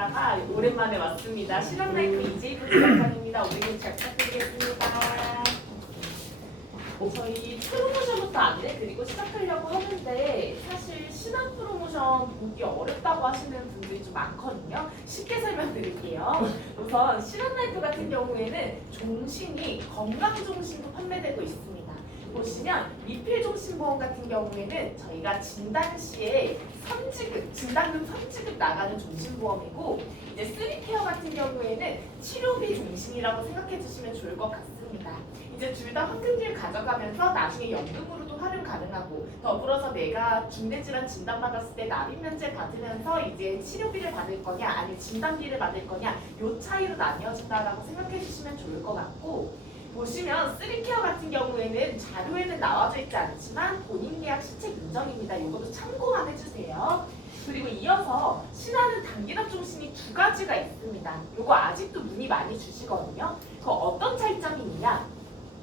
있다가 오랜만에 왔습니다. 신한라이프 이재희 부장입니다. 오늘은 잘 부탁드리겠습니다. 저희 프로모션부터 안내드리고 시작하려고 하는데 사실 신한 프로모션 보기 어렵다고 하시는 분들이 좀 많거든요. 쉽게 설명드릴게요. 우선 신한라이프 같은 경우에는 종신이 건강종신도 판매되고 있습니다. 보시면 리필종신보험 같은 경우에는 저희가 진단 시에 진단금 3지급 나가는 종신보험이고, 이제 3케어 같은 경우에는 치료비 종신이라고 생각해 주시면 좋을 것 같습니다. 이제 둘 다 황금비를 가져가면서 나중에 연금으로도 활용 가능하고, 더불어서 내가 중대질환 진단받았을 때 납입 면제 받으면서 이제 치료비를 받을 거냐 아니면 진단비를 받을 거냐 요 차이로 나뉘어진다라고 생각해 주시면 좋을 것 같고, 보시면 3케어 같은 경우에는 자료에는 나와져 있지 않지만 본인 계약 시책 인정입니다. 이것도 참고만 해주세요. 그리고 이어서 신한은 단기납 종신이 두 가지가 있습니다. 이거 아직도 문의 많이 주시거든요. 그 어떤 차이점이 있냐?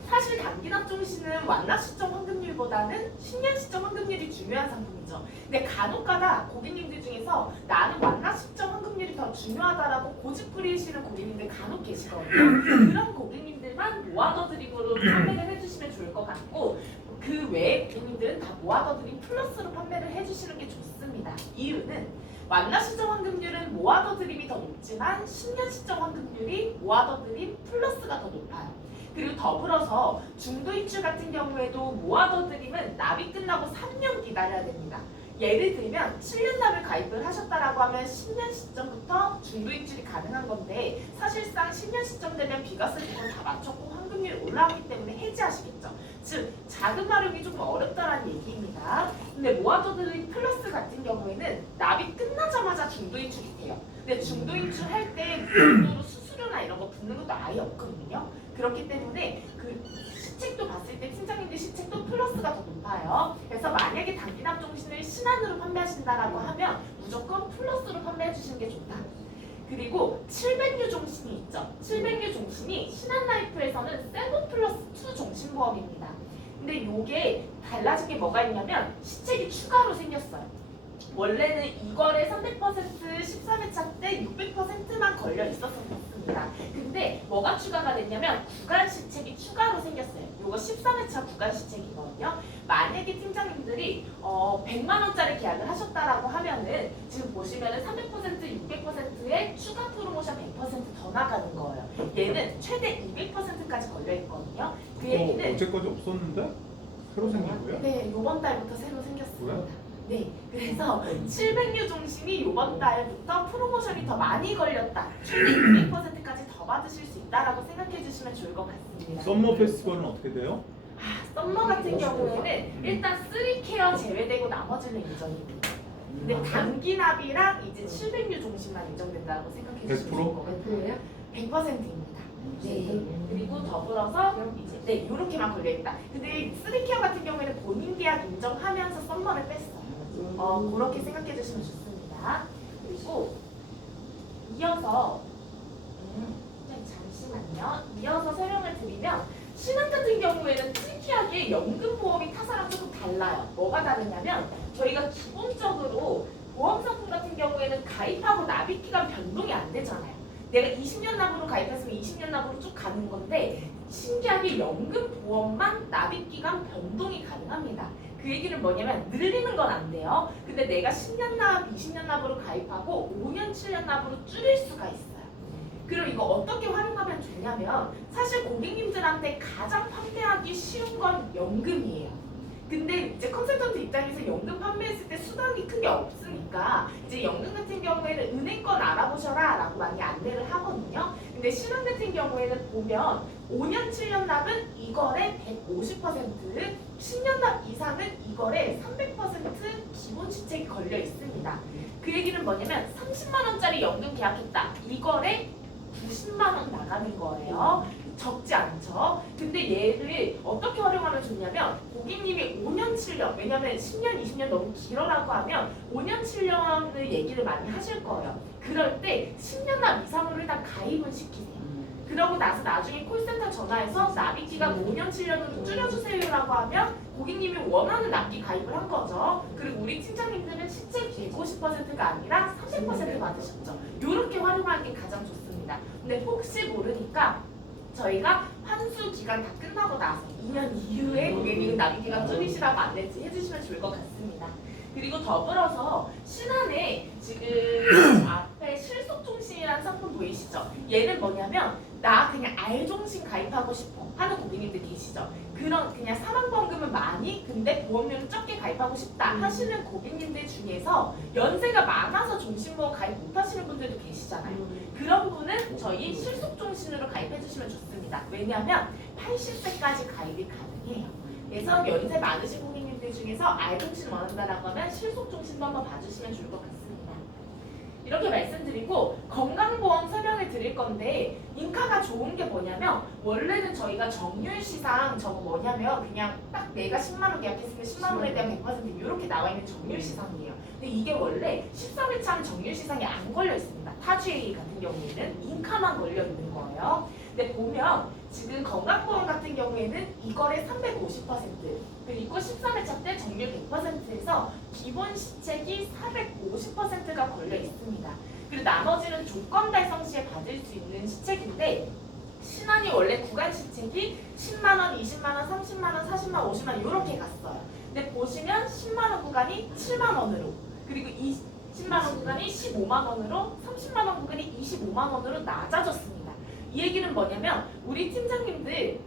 사실 단기납 종신은 완납 시점 환급률보다는 10년 시점 환급률이 중요한 상품이죠. 근데 간혹가다 고객님들 중에서 나는 완납 시점 환급률이 더 중요하다라고 고집 부리시는 고객님들 간혹 계시거든요. 그런 고객님들만 모아더 드림으로 판매를 해주시면 좋을 것 같고, 그 외에 고객님들은 다 모아더 드림 플러스로 판매를 해주시는 게 좋습니다. 이유는 완납 시점 환급률은 모아더 드림이 더 높지만 10년 시점 환급률이 모아더 드림 플러스가 더 높아요. 그리고 더불어서 중도 입출 같은 경우에도 모아더 드림은 납이 끝나고 3년 기다려야 됩니다. 예를 들면 7년 납을 가입을 하셨다라고 하면 10년 시점부터 중도 입출이 가능한 건데, 사실상 10년 시점 되면 비과세 부분 다 맞췄고 환급률이 올라가기 때문에 해지하시겠죠. 즉 자금 활용이 조금 어렵다라는 얘기입니다. 근데 모아더 드림 플러스 같은 경우에는 납이 끝나자마자 중도 입출이 돼요. 근데 중도 입출할 때 별도로 수수료나 이런 거 붙는 것도 아예 없거든요. 그렇기 때문에 그 시책도 봤을 때 팀장님들 시책도 플러스가 더 높아요. 그래서 만약에 단기납 종신을 신한으로 판매하신다라고 하면 무조건 플러스로 판매해 주시는 게 좋다. 그리고 700유 종신이 있죠. 700유 종신이 신한라이프에서는 세븐 플러스 2 종신보험입니다. 근데 이게 달라진 게 뭐가 있냐면 시책이 추가로 생겼어요. 원래는 2거래 300% 13회차 때 600%만 걸려 있었습니다. 근데 뭐가 추가가 됐냐면 구간 시책이 추가로 생겼어요. 이거 13회차 구간 시책이거든요. 만약에 팀장님들이 100만 원짜리 계약을 하셨다라고 하면은 지금 보시면은 300% 600%의 추가 프로모션 100%더 나가는 거예요. 얘는 최대 200%까지 걸려 있거든요. 그 얘기는 어제까지 없었는데 새로 생긴 거야? 네, 이번 달부터 새로 생겼습니다. 왜? 네, 그래서 700유 종신이 이번 달부터 프로모션이 더 많이 걸렸다. 최대 200%까지 더 받으실 수 있다라고 생각해 주시면 좋을 것 같습니다. 썸머 페스티벌은 어떻게 돼요? 썸머 같은 경우에는 일단 3케어 제외되고 나머지는 인정입니다. 근데 단기납이랑 이제 700유 종신만 인정된다고 생각해 주시면 좋을 것 같아요. 100%입니다. 네. 그리고 더불어서 이제 이렇게만 걸려있다. 근데 3케어 같은 경우에는 본인 계약 인정하면서 썸머를 뺐어요. 그렇게 생각해 주시면 좋습니다. 그리고 이어서 잠시만요. 이어서 설명을 드리면 신한 같은 경우에는 특이하게 연금보험이 타사랑 조금 달라요. 뭐가 다르냐면 저희가 기본적으로 보험상품 같은 경우에는 가입하고 납입기간 변동이 안 되잖아요. 내가 20년 납으로 가입했으면 20년 납으로 쭉 가는 건데, 신기하게 연금보험만 납입기간 변동이 가능합니다. 그 얘기는 뭐냐면 늘리는 건 안 돼요. 근데 내가 10년 납, 20년 납으로 가입하고 5년, 7년 납으로 줄일 수가 있어요. 그럼 이거 어떻게 활용하면 좋냐면 사실 고객님들한테 가장 판매하기 쉬운 건 연금이에요. 근데 이제 컨설턴트 입장에서 연금 판매했을 때 수당이 크게 없으니까 이제 연금 같은 경우에는 은행권 알아보셔라 라고 많이 안내를 하거든요. 근데 신한 같은 경우에는 보면 5년, 7년 납은 2거래 150%, 10년 납 이상은 2거래 300% 기본 시책이 걸려 있습니다. 그 얘기는 뭐냐면 30만 원짜리 연금 계약했다. 2거래 90만 원 나가는 거예요. 적지 않죠? 근데 얘를 어떻게 활용하면 좋냐면 고객님이 5년, 7년, 왜냐면 10년, 20년 너무 길어라고 하면 5년, 7년을 얘기를 많이 하실 거예요. 그럴 때 10년 납 이상으로 일단 가입은 시키세요. 그러고 나서 나중에 콜센터 전화해서 납입기간 5년, 7년으로 줄여주세요라고 하면 고객님이 원하는 납기 가입을 한 거죠. 그리고 우리 팀장님들은 시책 150%가 아니라 300% 받으셨죠. 이렇게 활용하기 가장 좋습니다. 근데 혹시 모르니까 저희가 환수 기간 다 끝나고 나서 2년 이후에 고객님 납입 기간 줄이시라고 안내지 해주시면 좋을 것 같습니다. 그리고 더불어서 신한에 지금 앞에 실속종신이라는 상품 보이시죠? 얘는 뭐냐면 나 그냥 알종신 가입하고 싶어 하는 고객님들 계시죠? 그런 그냥 사망보험금은 많이 근데 보험료는 적게 가입하고 싶다 하시는 고객님들 중에서 연세가 많아서 종신보험 가입 못 하시는 분들도 계시잖아요. 그런 분은 저희 실속종신으로 가입해 주시면 좋습니다. 왜냐하면 80세까지 가입이 가능해요. 그래서 연세 많으신 고객님들 중에서 알종신 원한다라고 하면 실속종신도 한번 봐주시면 좋을 것 같습니다. 이렇게 말씀드리고 건강보험 설명을 드릴 건데 인카가 좋은 게 뭐냐면 원래는 저희가 정률시상 저거 뭐냐면 그냥 딱 내가 10만원 계약했으면 10만원에 대한 100% 이렇게 나와 있는 정률시상이에요. 근데 이게 원래 13일 차는 정률시상이 안 걸려 있습니다. 타주A 같은 경우에는 인카만 걸려 있는 거예요. 근데 보면 지금 건강보험 같은 경우에는 이거래 350% 그리고 13회차 때 정률 100%에서 기본 시책이 450%가 걸려 있습니다. 그리고 나머지는 조건 달성 시에 받을 수 있는 시책인데 신한이 원래 구간 시책이 10만원, 20만원, 30만원, 40만원, 50만원 이렇게 갔어요. 근데 보시면 10만원 구간이 7만원으로 그리고 20만원 구간이 15만원으로 30만원 구간이 25만원으로 낮아졌습니다. 이 얘기는 뭐냐면 우리 팀장님들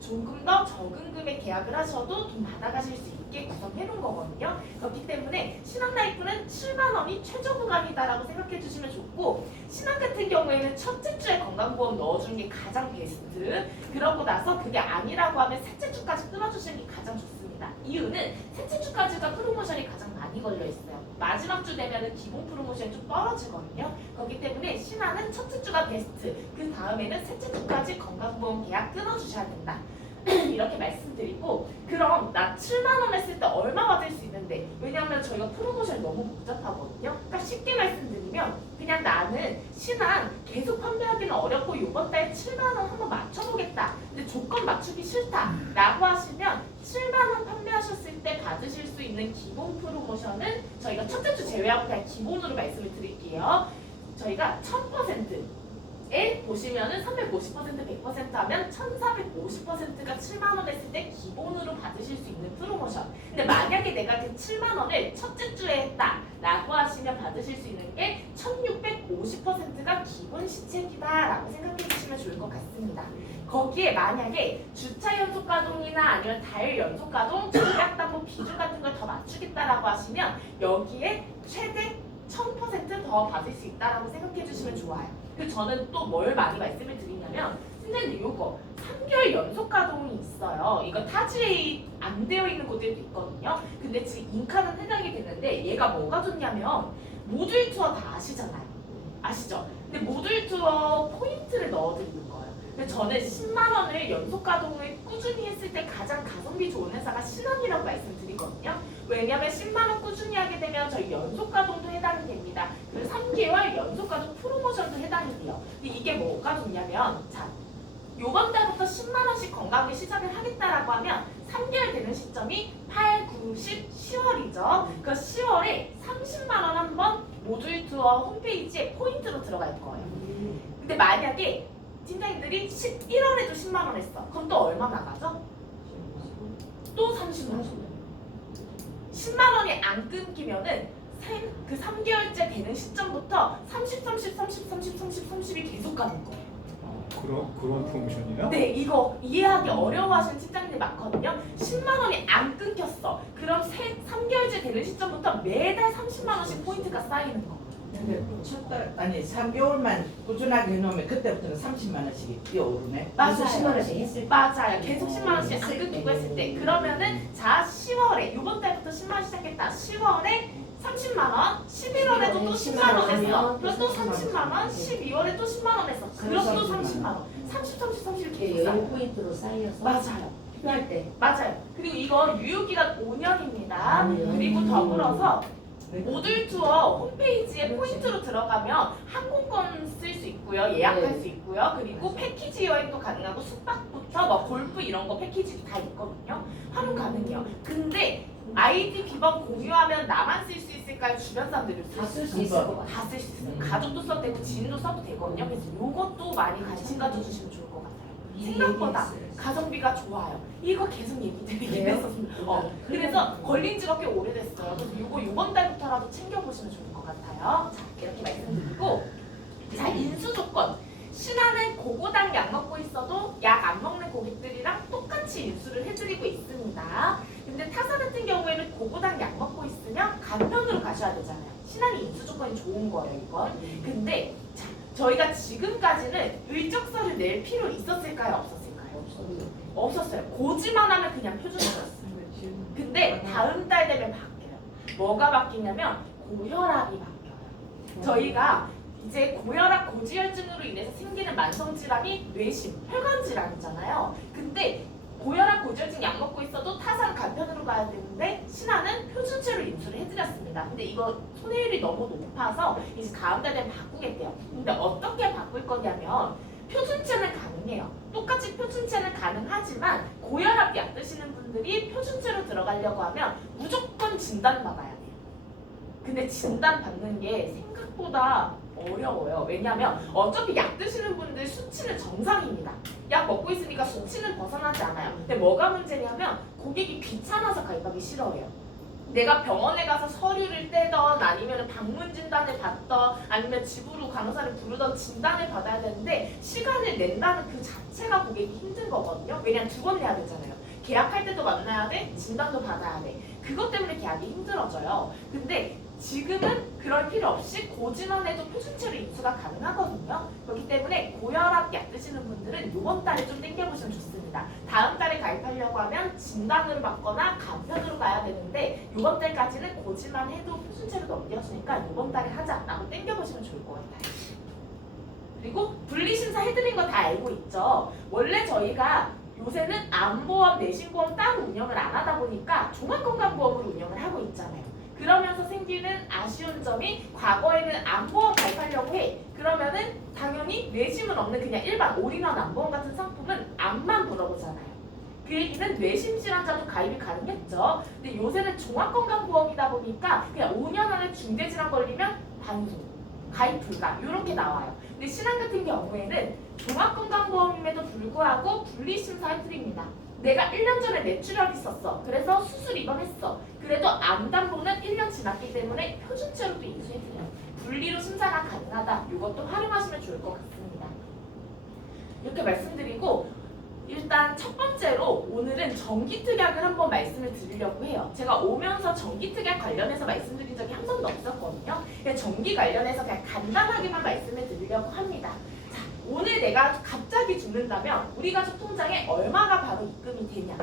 조금 더 적은 금액 계약을 하셔도 돈 받아가실 수 있게 구성해 놓은 거거든요. 그렇기 때문에 신한라이프는 7만 원이 최저 구간이다라고 생각해 주시면 좋고 신한 같은 경우에는 첫째 주에 건강보험 넣어주는 게 가장 베스트. 그러고 나서 그게 아니라고 하면 셋째 주까지 끊어주시는 게 가장 좋습니다. 이유는 셋째 주까지가 프로모션이 가장 많이 걸려 있어요. 마지막 주 되면은 기본 프로모션이 좀 떨어지거든요. 그렇기 때문에 신한은 첫째 주가 베스트. 그 다음에는 셋째 주까지 건강보험 계약 끊어주셔야 된다. 이렇게 말씀드리고 그럼 나 7만 원 했을 때 얼마 받을 수 있는데 왜냐하면 저희가 프로모션이 너무 복잡하거든요. 그러니까 쉽게 말씀드리면 그냥 나는 신한 계속 판매하기는 어렵고 이번 달 7만 원 한번 맞춰보겠다. 근데 조건 맞추기 싫다 라고 하시면 7만 원 판매하셨을 때 받으실 수 있는 기본 프로모션은 저희가 첫째 주 제외하고 그냥 기본으로 말씀을 드릴게요. 저희가 1000%에 보시면은 350% 100% 하면 1450%가 7만 원 했을 때 기본으로 받으실 수 있는 프로모션. 근데 만약에 내가 그 7만 원을 첫째 주에 했다 라고 하시면 받으실 수 있는 게 1650%가 기본 시책이다 라고 생각해 주시면 좋을 것 같습니다. 거기에 만약에 주차 연속 가동이나 아니면 달 연속 가동, 전략담보 비중 같은 걸 더 맞추겠다라고 하시면 여기에 최대 1000%더 받을 수 있다라고 생각해 주시면 좋아요. 그리고 저는 또 뭘 많이 말씀을 드리냐면 팀장님 요거 3개월 연속 가동이 있어요. 이거 타지에 안 되어 있는 곳들도 있거든요. 근데 지금 인카는 해당이 되는데 얘가 뭐가 좋냐면 모듈 투어 다 아시잖아요. 아시죠? 근데 모듈 투어 포인트를 넣어드리는 거예요. 근데 저는 10만 원을 연속 가동을 꾸준히 했을 때 가장 가성비 좋은 회사가 신한이라고 말씀드리거든요. 왜냐면 10만 원 꾸준히 하게 되면 저희 연속 가동도 해당이 됩니다. 그리고 3개월 연속 가동 프로모션도 해당이 돼요. 근데 이게 뭐가 좋냐면 자 요번 달부터 10만 원씩 건강하게 시작을 하겠다라고 하면 3개월 되는 시점이 8, 9, 10, 10월이죠. 그 10월에 30만 원 한번 모듈 투어 홈페이지에 포인트로 들어갈 거예요. 근데 만약에 팀장님들이 11월에도 10만 원 했어. 그럼 또 얼마 나가죠? 또 30만 원. 10만 원이 안 끊기면은 그 3개월째 되는 시점부터 30, 30, 30, 30, 30, 30이 계속 가는 거예요. 그런 프로모션이에요? 네, 이거 이해하기 어려워하시는 팀장님들 많거든요. 10만 원이 안 끊겼어. 그럼 3개월째 되는 시점부터 매달 30만 원씩 포인트가 쌓이는 거. 근데 첫달 아니 3개월만 꾸준하게 해놓으면 그때부터는 30만 원씩이 뛰어오르네. 맞아요. 10만 원씩 했을 때. 맞아요. 계속 10만 원씩 안 했을 끊기고 때. 했을 때. 그러면은 자 10월에 이번 달부터 10만 원 시작했다. 10월에 30만 원, 11월에도 또 10만 원 했어. 그럼 또 30만 원, 12월에 또 10만 원 했어. 그럼 또 30만 원. 30, 30, 30 계속 쌓여. 여행 포인트로 쌓여서 맞아요. 필요할 때. 맞아요. 그리고 이거 유효기간 5년입니다. 그리고 더불어서 모듈 투어 홈페이지에 포인트로 들어가면 항공권 쓸 수 있고요. 예약할 수 있고요. 그리고 패키지 여행도 가능하고 숙박부터 뭐 골프 이런 거 패키지도 다 있거든요. 활용 가능해요. 근데 아이디 비번 공유하면 나만 쓸 수 있을까요? 주변 사람들이 다 쓸 수 있을 것 같아요. 다 쓸 수 있어요. 가족도 써도 되고 지인도 써도 되거든요. 그래서 이것도 많이 관심 가져주시면 좋을 것 같아요. 생각보다 가성비가 좋아요. 이거 계속 얘기 드리긴 그래요? 했었습니다. 그래서 걸린 지가 꽤 오래됐어요. 그래서 이번 달부터라도 챙겨보시면 좋을 것 같아요. 자, 이렇게 말씀드리고, 자, 인수 조건. 신한은 고고당 약 먹고 있어도 약 안 먹는 고객들이랑 똑같이 인수를 해드리고 있습니다. 근데 타사 같은 경우에는 고고당 약 먹고 있으면 간편으로 가셔야 되잖아요. 신한이 인수 조건이 좋은 거예요, 이건. 근데 자, 저희가 지금까지는 의적서를 낼 필요 있었을까요, 없었을까요? 없었어요. 고지만 하면 그냥 표준이었어요. 근데 다음 달 되면 바뀌어요. 뭐가 바뀌냐면 고혈압이 바뀌어요. 저희가 이제 고혈압, 고지혈증으로 인해서 생기는 만성질환이 뇌심, 혈관 질환이잖아요. 근데 고혈압, 고지혈증 약 먹고 있어도 타사는 간편으로 가야 되는데 신한은 표준체로 인수를 해드렸습니다. 근데 이거 손해율이 너무 높아서 이제 다음 달 되면 바꾸겠대요. 근데 어떻게 바꿀 거냐면 표준체는 가능해요. 똑같이 표준체는 가능하지만 고혈압 약 드시는 분들이 표준체로 들어가려고 하면 무조건 진단받아야 돼요. 근데 진단받는 게 생각보다 어려워요. 왜냐면 어차피 약 드시는 분들 수치는 정상입니다. 약 먹고 있으니까 수치는 벗어나지 않아요. 근데 뭐가 문제냐면 고객이 귀찮아서 가입하기 싫어해요. 내가 병원에 가서 서류를 떼던 아니면 방문 진단을 받던 아니면 집으로 간호사를 부르던 진단을 받아야 되는데 시간을 낸다는 그 자체가 고객이 힘든 거거든요. 왜냐면 2번 내야 되잖아요. 계약할 때도 만나야 돼, 진단도 받아야 돼. 그것 때문에 계약이 힘들어져요. 근데 지금은 그럴 필요 없이 고지만 해도 표준체로 인수가 가능하거든요. 그렇기 때문에 고혈압 약 드시는 분들은 이번 달에 좀 땡겨보시면 좋습니다. 다음 달에 가입하려고 하면 진단으로 받거나 간편으로 가야 되는데 이번 달까지는 고지만 해도 표준체로 넘겨주니까 이번 달에 하자라고 땡겨보시면 좋을 것 같아요. 그리고 분리심사 해드린 거 다 알고 있죠. 원래 저희가 요새는 암보험, 내신보험 따로 운영을 안 하다 보니까 종합건강보험으로 운영을 하고 있잖아요. 그러면서 생기는 아쉬운 점이 과거에는 암보험 가입하려고 해. 그러면은 당연히 뇌심은 없는 그냥 일반 올인원 암보험 같은 상품은 암만 물어보잖아요. 그 얘기는 뇌심 질환자도 가입이 가능했죠. 근데 요새는 종합건강보험이다 보니까 그냥 5년 안에 중대질환 걸리면 반수, 가입 불가 이렇게 나와요. 근데 신한 같은 경우에는 종합건강보험임에도 불구하고 분리심사 해드립니다. 내가 1년 전에 뇌출혈이 있었어. 그래서 수술 입원했어. 그래도 암담보는 1년 지났기 때문에 표준체로도 인수해드려요. 분리로 심사가 가능하다. 이것도 활용하시면 좋을 것 같습니다. 이렇게 말씀드리고 일단 첫 번째로 오늘은 정기특약을 한번 말씀을 드리려고 해요. 제가 오면서 정기특약 관련해서 말씀드린 적이 한 번도 없었거든요. 정기 관련해서 그냥 간단하게만 말씀을 드리려고 합니다. 오늘 내가 갑자기 죽는다면 우리 가족 통장에 얼마가 바로 입금이 되냐?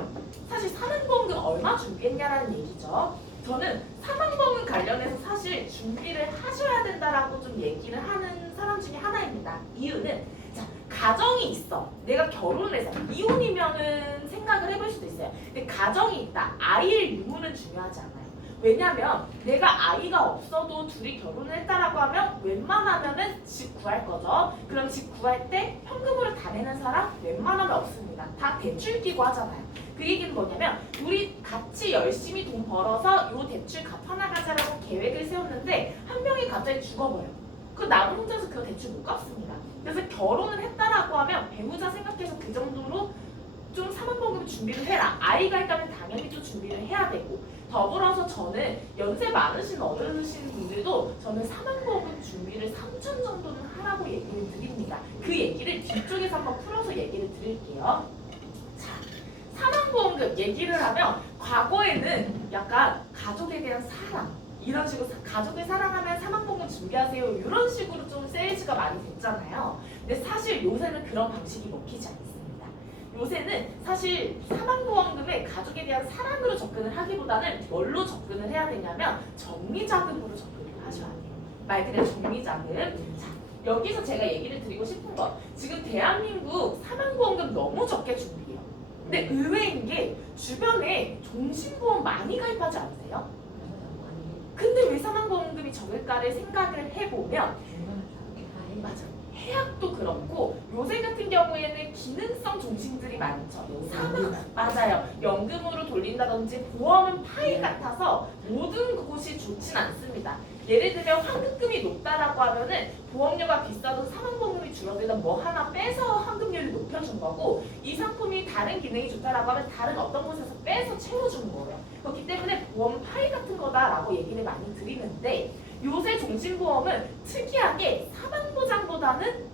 사실 사망보험금 얼마 주겠냐라는 얘기죠. 저는 사망보험금 관련해서 사실 준비를 하셔야 된다라고 좀 얘기를 하는 사람 중에 하나입니다. 이유는 자, 가정이 있어. 내가 결혼을 해서 이혼이면은 생각을 해볼 수도 있어요. 근데 가정이 있다. 아이의 유무는 중요하지 않아요. 왜냐면 내가 아이가 없어도 둘이 결혼을 했다라고 하면 웬만하면은 집 구할 거죠. 그럼 집 구할 때 현금으로 다 내는 사람 웬만하면 없습니다. 다 대출 끼고 하잖아요. 그 얘기는 뭐냐면 우리 같이 열심히 돈 벌어서 요 대출 갚아나가자라고 계획을 세웠는데 한 명이 갑자기 죽어버려요. 그 남은 혼자서 그 대출 못 갚습니다. 그래서 결혼을 했다라고 하면 배우자 생각해서 그 정도로 좀 사망보험 준비를 해라. 아이가 있다면 당연히 좀 준비를 해야 되고 더불어서 저는 연세 많으신 어르신 분들도 저는 사망보험 준비를 3천 정도는 하라고 얘기를 드립니다. 그 얘기를 뒤쪽에서 한번 풀어서 얘기를 드릴게요. 자, 사망보험금 얘기를 하면 과거에는 약간 가족에 대한 사랑 이런 식으로 가족을 사랑하면 사망보험금 준비하세요 이런 식으로 좀 세일즈가 많이 됐잖아요. 근데 사실 요새는 그런 방식이 먹히지 않습니다. 요새는 사실 사망보험금에 가족에 대한 사랑으로 접근을 하기보다는 뭘로 접근을 해야 되냐면 정리자금으로 접근을 하셔야 돼요. 말 그대로 정리자금. 자, 여기서 제가 얘기를 드리고 싶은 건 지금 대한민국 사망보험금 너무 적게 준비해요. 근데 의외인 게 주변에 종신보험 많이 가입하지 않으세요? 근데 왜 사망보험금이 적을까를 생각을 해보면 맞아. 해약도 그렇고 요새 같은 경우에는 기능성 종신들이 많죠. 맞아요. 연금으로 돌린다든지 보험은 파이 같아서 모든 곳이 좋진 않습니다. 예를 들면 환급금이 높다라고 하면은 보험료가 비싸도 사망보험이 줄어들면 뭐 하나 빼서 환급률을 높여준 거고, 이 상품이 다른 기능이 좋다라고 하면 다른 어떤 곳에서 빼서 채워주는 거예요. 그렇기 때문에 보험은 파이 같은 거다라고 얘기를 많이 드리는데, 요새 종신보험은 특이하게 사망보장보다는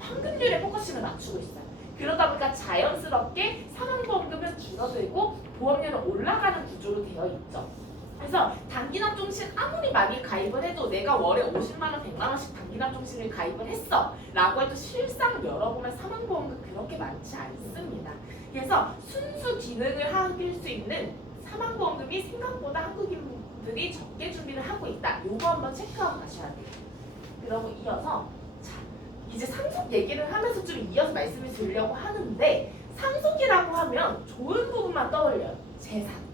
환급률에 포커싱을 맞추고 있어요. 그러다 보니까 자연스럽게 사망보험금은 줄어들고 보험료는 올라가는 구조로 되어 있죠. 그래서 단기납종신 아무리 많이 가입을 해도 내가 월에 50만원, 100만원씩 단기납종신을 가입을 했어 라고 해도 실상 열어보면 사망보험금 그렇게 많지 않습니다. 그래서 순수 기능을 하길 수 있는 사망보험금이 생각보다 한국인들이 적게 준비를 하고 있다. 요거 한번 체크하고 가셔야 돼요. 그러고 이어서 자, 이제 상속 얘기를 하면서 좀 이어서 말씀을 드리려고 하는데, 상속이라고 하면 좋은 부분만 떠올려요. 재산.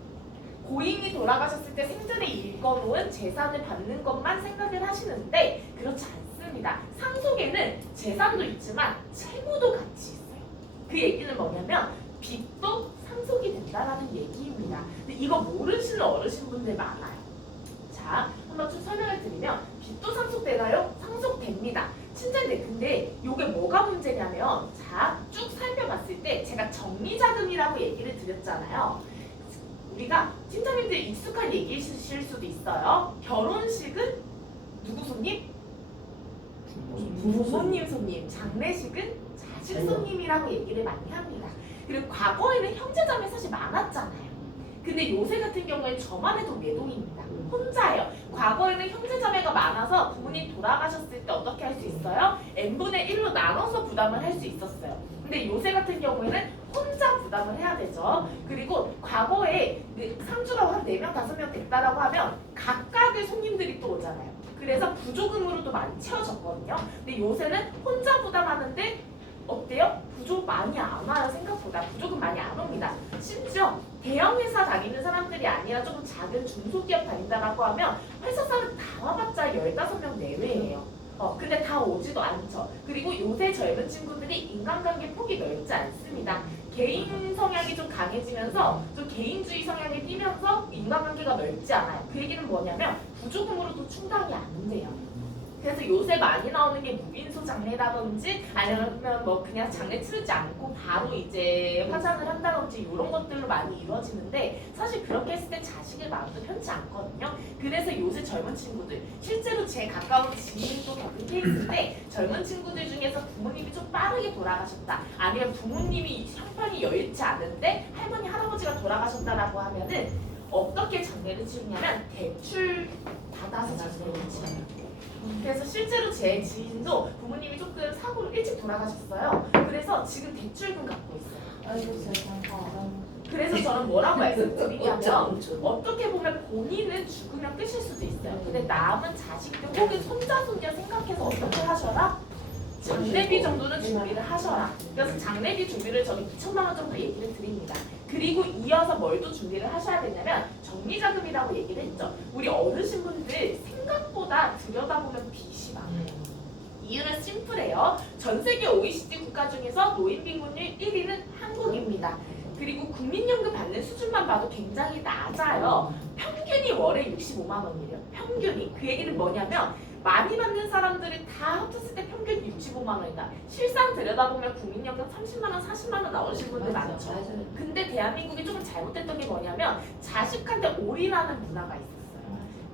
고인이 돌아가셨을 때 생전에 일궈놓은 재산을 받는 것만 생각을 하시는데 그렇지 않습니다. 상속에는 재산도 있지만 채무도 같이 있어요. 그 얘기는 뭐냐면 빚도 상속이 된다라는 얘기입니다. 근데 이거 모르시는 어르신분들 많아요. 자, 한번 좀 설명을 드리면 빚도 상속되나요? 상속됩니다. 친절네. 근데 이게 뭐가 문제냐면, 자, 쭉 살펴봤을 때 제가 정리자금이라고 얘기를 드렸잖아요. 우리가 팀장님들 익숙한 얘기이실 수도 있어요. 결혼식은 누구 손님? 부모님 손님. 장례식은 자식 손님이라고 얘기를 많이 합니다. 그리고 과거에는 형제자매 사실 많았잖아요. 근데 요새 같은 경우에 저만 해도 외동입니다. 혼자예요. 과거에는 형제자매가 많아서 부모님 돌아가셨을 때 어떻게 할 수 있어요? n분의 1로 나눠서 부담을 할 수 있었어요. 근데 요새 같은 경우에는 혼자 부담을 해야 되죠. 그리고 과거에 상주가 한 4명, 5명 됐다라고 하면 각각의 손님들이 또 오잖아요. 그래서 부조금으로도 많이 채워졌거든요. 근데 요새는 혼자 부담하는데 어때요? 부조 많이 안 와요. 생각보다 부조금 많이 안 옵니다. 심지어 대형 회사 다니는 사람들이 아니라 조금 작은 중소기업 다닌다라고 하면 회사 사람 다 와봤자 15명 내외예요. 근데 다 오지도 않죠. 그리고 요새 젊은 친구들이 인간관계 폭이 넓지 않습니다. 개인 성향이 좀 강해지면서 좀 개인주의 성향이 띄면서 인간관계가 넓지 않아요. 그 얘기는 뭐냐면 부조금으로도 충당이 안 돼요. 그래서 요새 많이 나오는 게 무인소 장례라든지 아니면 뭐 그냥 장례 치르지 않고 바로 이제 화장을 한다든지 이런 것들로 많이 이루어지는데, 사실 그렇게 했을 때 자식을 마음도 편치 않거든요. 그래서 요새 젊은 친구들, 실제로 제 가까운 지인도 겪은 케이스인데, 젊은 친구들 중에서 부모님이 좀 빠르게 돌아가셨다, 아니면 부모님이 형편이 여의치 않은데 할머니 할아버지가 돌아가셨다라고 하면은 어떻게 장례를 치르냐면 대출 받아서 장례를 치러요. 그래서 실제로 제 지인도 부모님이 조금 사고로 일찍 돌아가셨어요. 그래서 지금 대출금 갖고 있어요. 아이고 세상. 그래서 저는 뭐라고 말씀드리냐면, 어떻게 보면 본인은 죽으면 끝일 수도 있어요. 근데 남은 자식들 혹은 손자 손녀 생각해서 어떻게 하셔라? 장례비 정도는 준비를 하셔라. 그래서 장례비 준비를 저는 2천만 원 정도 얘기를 드립니다. 그리고 이어서 뭘 또 준비를 하셔야 되냐면 정리자금이라고 얘기를 했죠. 우리 어르신분들 생각보다 들여다보면 빚이 많아요. 이유는 심플해요. 전 세계 OECD 국가 중에서 노인 빈곤율 1위는 한국입니다. 그리고 국민연금 받는 수준만 봐도 굉장히 낮아요. 평균이 월에 65만 원이래요. 평균이. 그 얘기는 뭐냐면 많이 받는 사람들이 다 합쳤을 때 평균 65만 원이다. 실상 들여다보면 국민연금 30만 원, 40만 원 나오신 분들 많죠. 근데 대한민국이 조금 잘못됐던 게 뭐냐면 자식한테 올인하는 문화가 있었어요.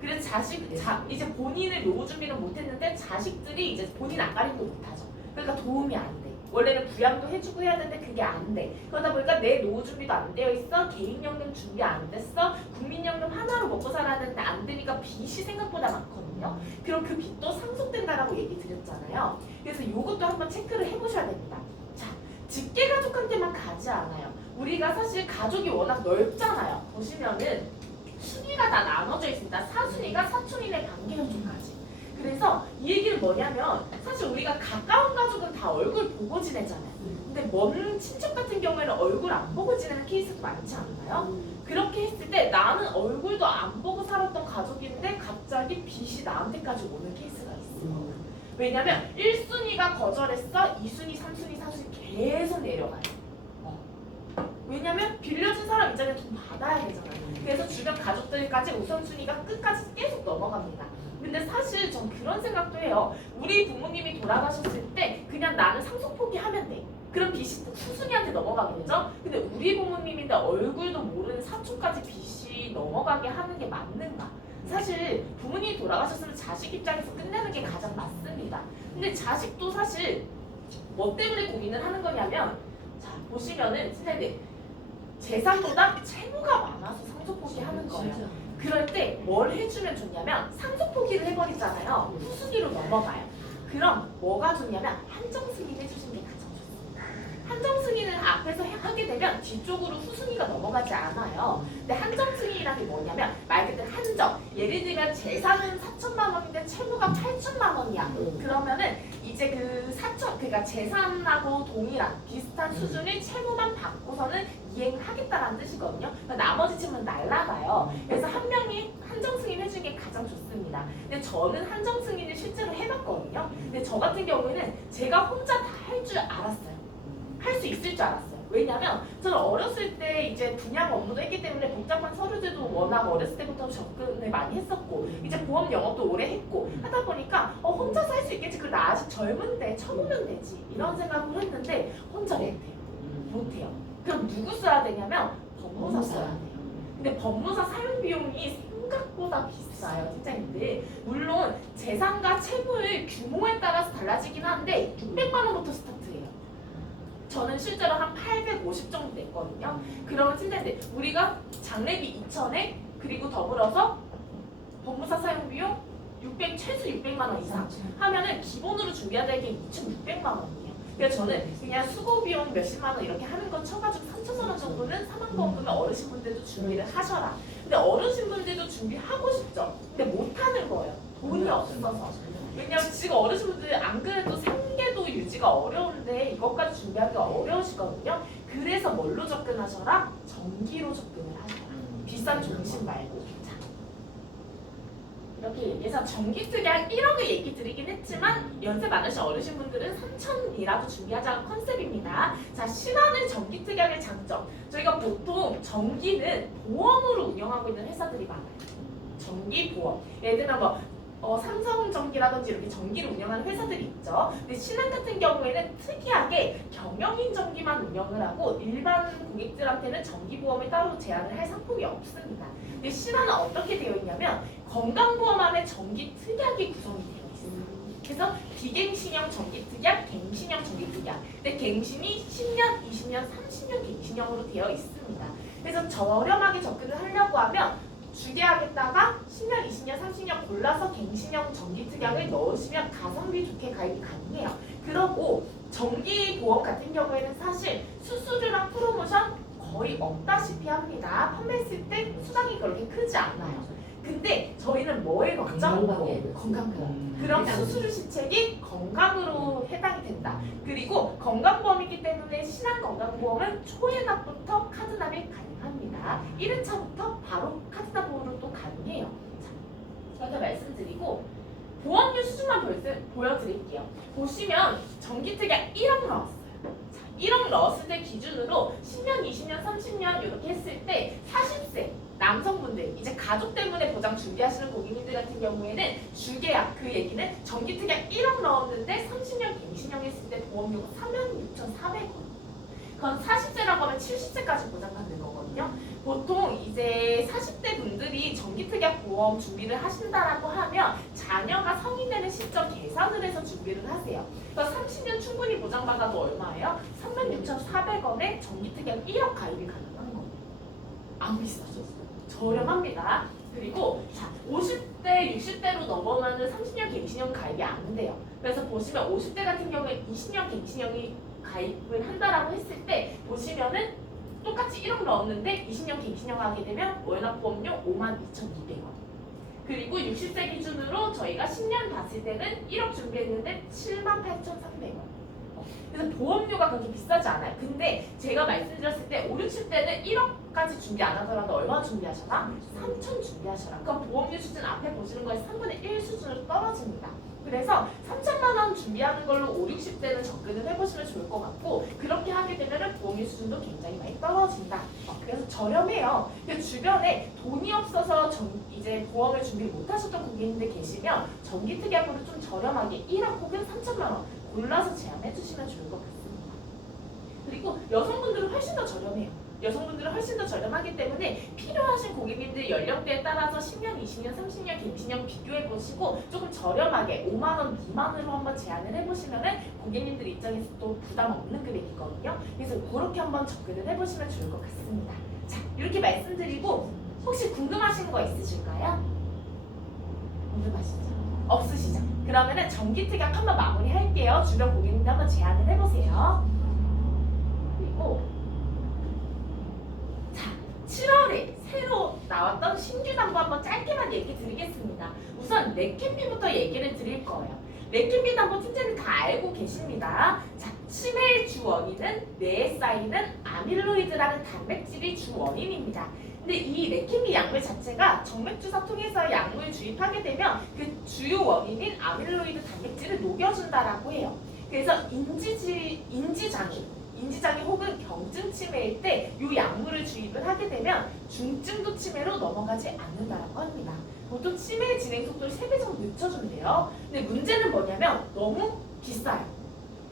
그래서 이제 본인의 노후 준비는 못했는데 자식들이 이제 본인 앞가림도 못하죠. 그러니까 도움이 안 돼. 원래는 부양도 해주고 해야 되는데 그게 안 돼. 그러다 보니까 내 노후 준비도 안 되어 있어. 개인연금 준비 안 됐어. 국민연금 하나로 먹고 살아야 되는데 안 되니까 빚이 생각보다 많거든요. 그럼 그 빚도 상속된다라고 얘기 드렸잖아요. 그래서 이것도 한번 체크를 해보셔야 됩니다. 자, 직계가족한테만 가지 않아요. 우리가 사실 가족이 워낙 넓잖아요. 보시면은 순위가 다 나눠져 있습니다. 사순위가 사촌이네 반개연중까지. 그래서 이 얘기는 뭐냐면, 사실 우리가 가까운 가족은 다 얼굴 보고 지내잖아요. 근데 먼 친척 같은 경우에는 얼굴 안 보고 지내는 케이스도 많지 않나요? 그렇게 했을 때 나는 얼굴도 안 보고 살았던 가족인데 갑자기 빚이 나한테까지 오는 케이스가 있어요. 왜냐면 1순위가 거절했어. 2순위, 3순위, 4순위 계속 내려가요. 왜냐면 빌려준 사람 입장에 돈 받아야 되잖아요. 그래서 주변 가족들까지 우선순위가 끝까지 계속 넘어갑니다. 근데 사실 전 그런 생각도 해요. 우리 부모님이 돌아가셨을 때 그냥 나는 상속 포기하면 돼. 그럼 빚이 후순위한테 넘어가겠죠? 근데 우리 부모님인데 얼굴도 모르는 사촌까지 빚이 넘어가게 하는 게 맞는가? 사실 부모님이 돌아가셨으면 자식 입장에서 끝내는 게 가장 맞습니다. 근데 자식도 사실 뭐 때문에 고민을 하는 거냐면, 자 보시면은 선생님 재산보다 채무가 많아서 상속 포기하는 거예요. 진짜. 그럴 때 뭘 해주면 좋냐면 상속 포기를 해버리잖아요. 후순위로 넘어가요. 그럼 뭐가 좋냐면 한정 승인 해주신 게 가장 좋습니다. 한정 승인을 앞에서 하게 되면 뒤쪽으로 후순위가 넘어가지 않아요. 근데 한정 승인이라는 게 뭐냐면 말 그대로 한정. 예를 들면 재산은 4천만 원인데 채무가 8천만 원이야. 그러면은 이제 그 그러니까 재산하고 동일한 비슷한 수준의 채무만 받고서는 이행하겠다라는 뜻이거든요. 그러니까 나머지 채무는 날라가요. 그래서 한 명이 한정 승인 해주는 게 가장 좋습니다. 근데 저는 한정 승인을 실제로 해봤거든요. 근데 저 같은 경우에는 제가 혼자 다 할 줄 알았어요. 할 수 있을 줄 알았어요. 왜냐면 저는 어렸을 때 이제 분양 업무도 했기 때문에 복잡한 서류들도 워낙 어렸을 때부터 접근을 많이 했었고 이제 보험 영업도 오래 했고 하다 보니까 혼자서 할 수 있겠지. 그리고 나 아직 젊은데 쳐보면 되지 이런 생각을 했는데 혼자 못해요. 그럼 누구 써야 되냐면 법무사 써야 돼요. 근데 법무사 사용 비용이 생각보다 비싸요, 팀장님들. 물론 재산과 채무의 규모에 따라서 달라지긴 한데 600만 원부터 스타트해요. 저는 실제로 한 850 정도 냈거든요. 그러면 팀장님들 우리가 장례비 2,000에 그리고 더불어서 법무사 사용 비용 600 최소 600만 원 이상 하면은 기본으로 준비해야 될 게 2,600만 원이에요. 그래서 저는 그냥 수고 비용 몇십만 원 이렇게 하는 건 쳐가지고 3,000원 정도는 사망보험금을 어르신분들도 준비를 하셔라. 근데 어르신분들도 준비하고 싶죠. 근데 못하는 거예요. 돈이 없어서. 왜냐면 지금 어르신분들 안 그래도 생계도 유지가 어려운데 이것까지 준비하기가 어려우시거든요. 그래서 뭘로 접근하셔라? 전기로 접근을 하셔라. 비싼 종신 말고. 자, 이렇게 얘기해서 전기특약 1억을 얘기 드리긴 했지만 연세 많으신 어르신분들은 3,000이라도 준비하자가 컨셉입니다. 자, 신한은 전기특약의 장점. 저희가 보통 전기는 보험으로 운영하고 있는 회사들이 많아요. 전기보험. 예를 들면 삼성전기라든지 이렇게 전기를 운영하는 회사들이 있죠. 근데 신한 같은 경우에는 특이하게 경영인 전기만 운영을 하고 일반 고객들한테는 전기보험을 따로 제한을 할 상품이 없습니다. 근데 신한은 어떻게 되어 있냐면 건강보험 안에 전기특약이 구성이 되어 있어요. 그래서 비갱신형 전기특약, 갱신형 전기특약. 근데 갱신이 10년, 20년, 30년 갱신형으로 되어 있습니다. 그래서 저렴하게 접근을 하려고 하면 주계하겠다가 10년, 20년, 30년 골라서 갱신형 전기특약을 넣으시면 가성비 좋게 가입이 가능해요. 그러고 전기보험 같은 경우에는 사실 수수료랑 프로모션 거의 없다시피 합니다. 판매했을 때 수당이 그렇게 크지 않아요. 근데 저희는 뭐에 넣죠? 건강보험. 그럼 수수료 시책이 건강으로 해당이 된다. 그리고 건강보험이기 때문에 신한건강보험은 초회납부터 카드납이 가능합니다. 1회차부터 바로 카드납으로 또 가능해요. 자, 먼저 말씀드리고 보험료 수준만 보여드릴게요. 보시면 전기특약 1억 넣었어요. 자, 1억 넣었을 때 기준으로 10년, 20년, 30년 이렇게 했을 때 40세 남성분들 이제 가족 때문에 보장 준비하시는 고객님들 같은 경우에는 주계약 그 얘기는 전기특약 1억 넣었는데 30년 갱신형 했을 때 보험료가 46,400원. 그건 40세라고 하면 70세까지 보장받는 거거든요. 보통 이제 40대 분들이 전기특약 보험 준비를 하신다라고 하면 자녀가 성인 되는 시점 계산을 해서 준비를 하세요. 그러니까 30년 충분히 보장받아도 얼마예요? 36,400원에 전기특약 1억 가입이 가능한 거예요. 안 비싸죠? 저렴합니다. 그리고 자 50대, 60대로 넘어가는 30년 갱신형 가입이 안 돼요. 그래서 보시면 50대 같은 경우에 20년 갱신형이 가입을 한다라고 했을 때 보시면은 똑같이 1억 넣었는데 20년 갱신형 하게 되면 월납보험료 52,200원. 그리고 60세 기준으로 저희가 10년 봤을 때는 1억 준비했는데 78,300원. 그래서 보험료가 그렇게 비싸지 않아요. 근데 제가 말씀드렸을 때 5, 60대는 1억까지 준비 안 하더라도 얼마 준비하셔라? 3,000 준비하셔라. 그럼 보험료 수준 앞에 보시는 거에 3분의 1 수준으로 떨어집니다. 그래서 3천만 원 준비하는 걸로 5, 60대는 접근을 해보시면 좋을 것 같고 그렇게 하게 되면 보험료 수준도 굉장히 많이 떨어진다. 그래서 저렴해요. 그 주변에 돈이 없어서 이제 보험을 준비 못하셨던 고객님들 계시면 정기특약으로 좀 저렴하게 1억 혹은 3천만 원 골라서 제안해 주시면 좋을 것 같습니다. 그리고 여성분들은 훨씬 더 저렴해요. 여성분들은 훨씬 더 저렴하기 때문에 필요하신 고객님들 연령대에 따라서 10년, 20년, 30년, 갱신형 비교해 보시고 조금 저렴하게 5만 원 미만으로 한번 제안을 해보시면은 고객님들 입장에서 또 부담 없는 금액이거든요. 그래서 그렇게 한번 접근을 해보시면 좋을 것 같습니다. 자, 이렇게 말씀드리고 혹시 궁금하신 거 있으실까요? 궁금하시죠? 없으시죠? 그러면은 정기특약 한번 마무리할게요. 주변 고객님들 한번 제안을 해보세요. 그리고 7월에 새로 나왔던 신규 담보 한번 짧게만 얘기 드리겠습니다. 우선 레캠비부터 얘기를 드릴 거예요. 레캠비 담보 팀장님 다 알고 계십니다. 자, 치매의 주 원인은 뇌에 쌓이는 아밀로이드라는 단백질이 주 원인입니다. 근데 이 레캠비 약물 자체가 정맥주사 통해서 약물 주입하게 되면 그 주요 원인인 아밀로이드 단백질을 녹여준다라고 해요. 그래서 인지장애 혹은 경증 치매일 때 이 약물을 주입을 하게 되면 중증도 치매로 넘어가지 않는다라고 합니다. 보통 치매 진행 속도를 3배 정도 늦춰준대요. 근데 문제는 뭐냐면 너무 비싸요.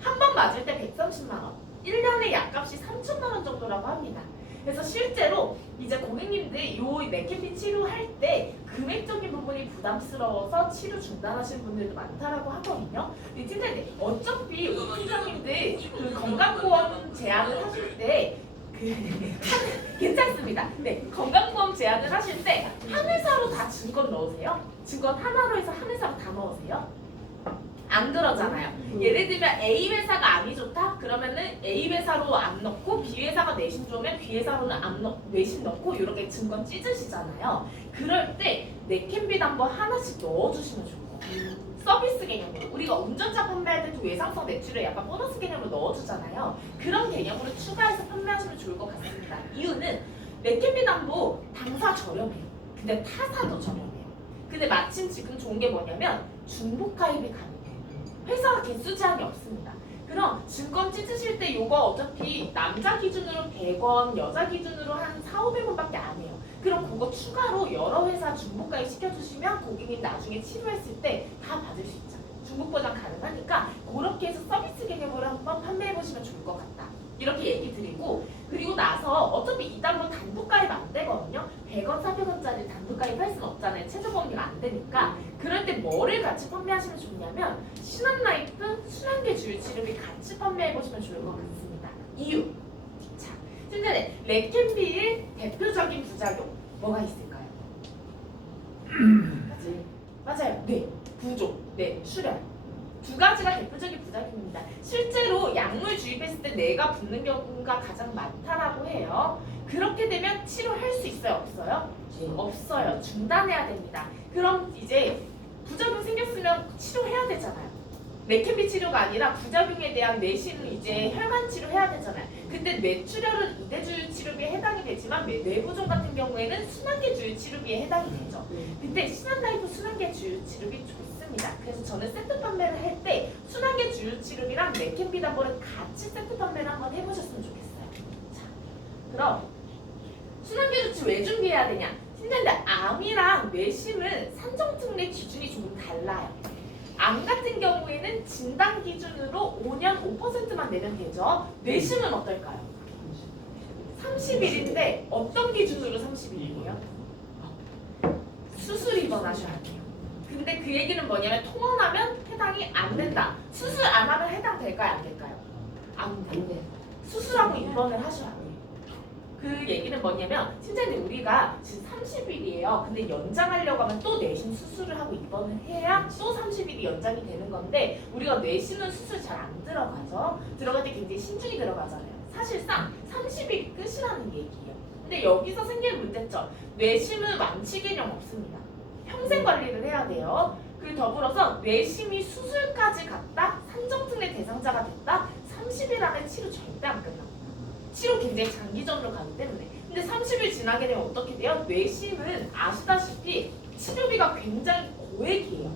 한 번 맞을 때 130만 원, 1년에 약값이 3천만 원 정도라고 합니다. 그래서 실제로 이제 고객님들이 이 레캠비 치료할 때 금액적인 부분이 부담스러워서 치료 중단하시는 분들도 많다라고 하거든요. 근데 팀장님 어차피 우리 팀장님들 그 건강보험 제안을 하실 때 괜찮습니다. 네, 건강보험 제안을 하실 때 한 회사로 다 증권 넣으세요? 증권 하나로 해서 한 회사로 다 넣으세요? 안 그러잖아요. 예를 들면 A 회사가 암이 좋다? 그러면은 A 회사로 안 넣고 B 회사가 내신 좋으면 B 회사로는 내신 넣고 이렇게 증권 찢으시잖아요. 그럴 때 레캠비 담보 하나씩 넣어주시면 좋아요. 서비스 개념으로 우리가 운전자 판매할 때도 외상성 매출에 약간 보너스 개념으로 넣어주잖아요. 그런 개념으로 추가해서 판매하시면 좋을 것 같습니다. 이유는 레캠비 담보 당사 저렴해요. 근데 타사도 저렴해요. 근데 마침 지금 좋은 게 뭐냐면 중복 가입이 가능해요. 회사가 개수 제한이 없습니다. 그럼 증권 찢으실 때 요거 어차피 남자 기준으로 100원, 여자 기준으로 한 4,500원밖에 안 해요. 그럼 그거 추가로 여러 회사 중복가입 시켜주시면 고객님 나중에 치료했을 때 다 받을 수 있죠. 중복 보장 가능하니까 그렇게 해서 서비스 개념으로 한번 판매해보시면 좋을 것 같다. 이렇게 얘기 드리고 그리고 나서 어차피 이 담보 단독가입 안 되거든요. 100원, 400원짜리 단독가입 할 수는 없잖아요. 최저보험료가 안 되니까. 그럴 때 뭐를 같이 판매하시면 좋냐면 신한라이프, 순환계 주유치료비 같이 판매해보시면 좋을 것 같습니다. 이유. 자, 팀장님 레캠비의 대표적인 부작용 뭐가 있을까요? 맞아요. 네. 부족. 네. 출혈. 두 가지가 대표적인 부작용입니다. 실제로 약물 주입했을 때 뇌가 붓는 경우가 가장 많다라고 해요. 그렇게 되면 치료할 수 있어요? 없어요? 없어요. 중단해야 됩니다. 그럼 이제 부작용 생겼으면 치료해야 되잖아요. 레캠비 치료가 아니라 부작용에 대한 내시는 이제 혈관 치료해야 되잖아요. 그때 뇌출혈은 이대주유 치료비에 해당이 되지만 뇌부종 같은 경우에는 순환계 주유 치료비에 해당이 되죠. 근데 신한라이프 순환계 주유 치료비 좋습니다. 그래서 저는 세트 판매를 할 때 순환계 주유 치료비랑 레캠비 담보를 같이 세트 판매를 한번 해보셨으면 좋겠어요. 자, 그럼 순환계 주치 왜 준비해야 되냐? 팀장님 암이랑 뇌심은 산정특례 기준이 조금 달라요. 암 같은 경우에는 진단 기준으로 5년 5%만 내면 되죠. 뇌심은 어떨까요? 30일인데 어떤 기준으로 30일이에요? 수술 입원하셔야 돼요. 근데 그 얘기는 뭐냐면 통원하면 해당이 안 된다. 수술 안 하면 해당될까요? 안 될까요? 안 돼요. 수술하고 입원을 하셔야 돼요. 그 얘기는 뭐냐면 팀장님 우리가 지금 30일이에요. 근데 연장하려고 하면 또 내심 수술을 하고 입원을 해야 또 30일이 연장이 되는 건데 우리가 뇌심은 수술 잘 안 들어가죠. 들어갈 때 굉장히 신중히 들어가잖아요. 사실상 30일이 끝이라는 얘기예요. 근데 여기서 생길 문제점 뇌심은 완치 개념 없습니다. 평생 관리를 해야 돼요. 그리고 더불어서 뇌심이 수술까지 갔다 산정특례 대상자가 됐다 30일 안에 치료 절대 안 끝납니다. 치료 굉장히 장기전으로 가기 때문에. 근데 30일 지나게 되면 어떻게 돼요? 뇌심은 아시다시피 치료비가 굉장히 고액이에요.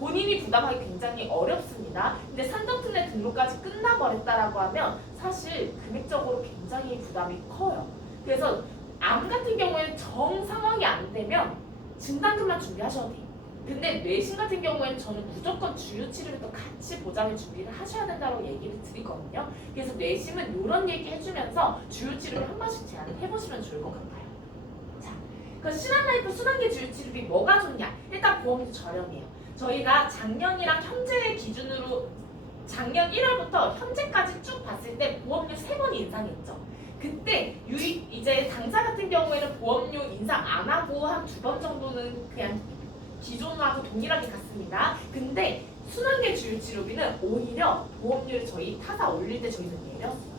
본인이 부담하기 굉장히 어렵습니다. 근데 산정특례 등록까지 끝나버렸다라고 하면 사실 금액적으로 굉장히 부담이 커요. 그래서 암 같은 경우에는 정 상황이 안 되면 진단금만 준비하셔도 돼요. 근데 뇌심 같은 경우에는 저는 무조건 주요 치료도 같이 보장을 준비를 하셔야 된다고 얘기를 드리거든요. 그래서 뇌심은 이런 얘기 해주면서 주요 치료를 한 번씩 제안을 해보시면 좋을 것 같아요. 자, 그 신한라이프 순환계 주요 치료비 뭐가 좋냐? 일단 보험도 저렴해요. 저희가 작년이랑 현재 기준으로 작년 1월부터 현재까지 쭉 봤을 때 보험료 3번 인상했죠. 그때 유입 이제 당사 같은 경우에는 보험료 인상 안 하고 한 2번 정도는 그냥 기존하고 동일하게 갔습니다. 근데 순환계 주요치료비는 오히려 보험료를 저희 타사 올릴 때 저희는 내렸어요.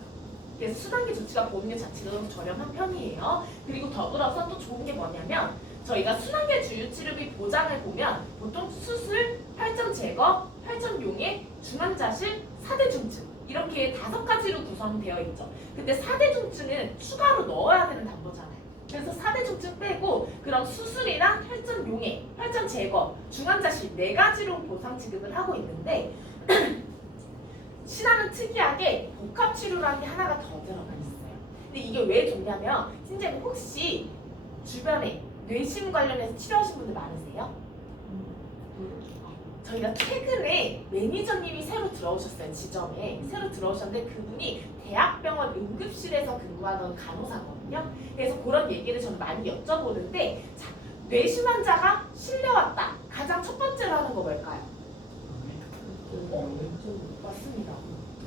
그래서 순환계 조치가 보험료 자체도 저렴한 편이에요. 그리고 더불어서 또 좋은 게 뭐냐면 저희가 순환계 주요치료비 보장을 보면 보통 수술, 혈전 제거, 혈전 용해, 중환자실, 4대 중증 이렇게 5가지로 구성되어 있죠. 근데 4대 중증은 추가로 넣어야 되는 담보잖아요. 그래서 4대 중증 빼고 그럼 수술이랑 혈전 용해, 혈전 제거, 중환자실 4가지로 보상 지급을 하고 있는데 신한은 특이하게 복합 치료라는 게 하나가 더 들어가 있어요. 근데 이게 왜 좋냐면 선생님 혹시 주변에 뇌심 관련해서 치료하신 분들 많으세요? 저희가 최근에 매니저님이 새로 들어오셨어요. 지점에 새로 들어오셨는데 그분이 대학병원 응급실에서 근무하던 간호사거든요. 그래서 그런 얘기를 저는 많이 여쭤보는데 자, 뇌심 환자가 실려왔다. 가장 첫 번째로 하는 거 뭘까요? 맞습니다.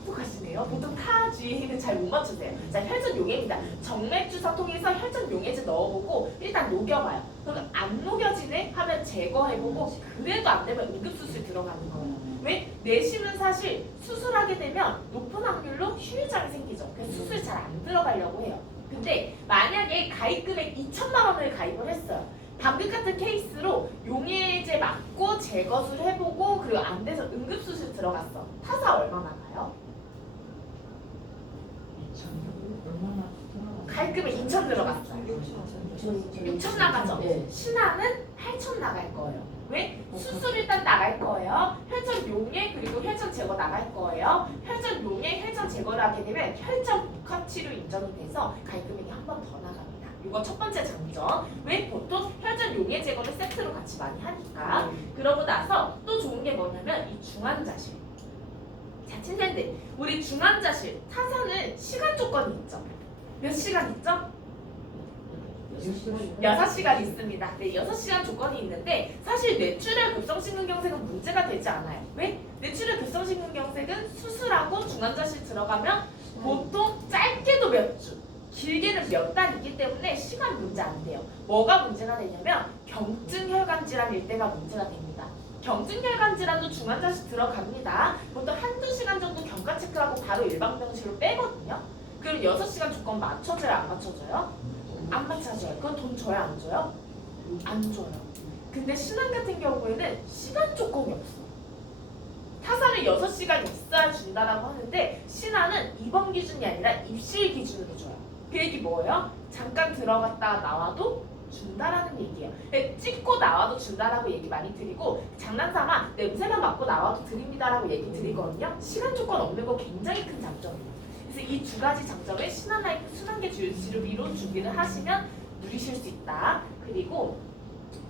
똑똑하시네요. 보통 타 주의는 잘 못 맞추세요. 자, 혈전 용해입니다. 정맥 주사 통해서 혈전 용해제 넣어보고 일단 녹여봐요. 그러면 안 녹여지네 하면 제거해보고 그래도 안 되면 응급수술 들어가는 거예요. 왜? 뇌심은 사실 수술하게 되면 높은 확률로 후유장이 생기죠. 그래서 수술 잘 안 들어가려고 해요. 근데 만약에 가입금액 2천만 원을 가입을 했어요. 방금 같은 케이스로 용해제 맞고 제거술 해보고 그리고 안 돼서 응급수술 들어갔어. 타사 얼마나 가요? 가입금액 2천 들어갔어요. 6천 나가죠? 네. 신한은 8천 나갈 거예요. 왜? 수술 일단 나갈 거예요. 혈전 용해 그리고 혈전 제거 나갈 거예요. 혈전 용해, 혈전 제거를 하게 되면 혈전 복합 치료 인정이 돼서 가입금액이 한 번 더 나갑니다. 이거 첫 번째 장점. 왜? 보통 혈전 용해 제거를 세트로 같이 많이 하니까. 그러고 나서 또 좋은 게 뭐냐면 이 중환자실. 자, 친구들 우리 중환자실 타사는 시간 조건이 있죠. 몇 시간 있죠? 6시간 있습니다. 네, 6시간 조건이 있는데 사실 뇌출혈 급성심근경색은 문제가 되지 않아요. 왜? 뇌출혈 급성심근경색은 수술하고 중환자실 들어가면 보통 짧게도 몇 주, 길게는 몇 달이기 때문에 시간 문제 안 돼요. 뭐가 문제가 되냐면 경증혈관 질환일 때가 문제가 됩니다. 경증혈관 질환도 중환자실 들어갑니다. 보통 1~2시간 정도 경과 체크하고 바로 일반병실로 빼거든요. 그럼 6시간 조건 맞춰줘요? 안 맞춰줘요? 안 맞춰줘요. 그건 돈 줘요? 안 줘요? 안 줘요. 근데 신한 같은 경우에는 시간 조건이 없어. 타사는 6시간 있어야 준다라고 하는데 신한은 입원 기준이 아니라 입실 기준으로 줘요. 그 얘기 뭐예요? 잠깐 들어갔다 나와도 준다라는 얘기예요. 찍고 나와도 준다라고 얘기 많이 드리고 장난삼아 냄새만 맡고 나와도 드립니다라고 얘기 드리거든요. 시간 조건 없는 거 굉장히 큰 장점이에요. 그래서 이 2가지 장점을 신한라이프 순환계 주요치료비로 준비를 하시면 누리실 수 있다. 그리고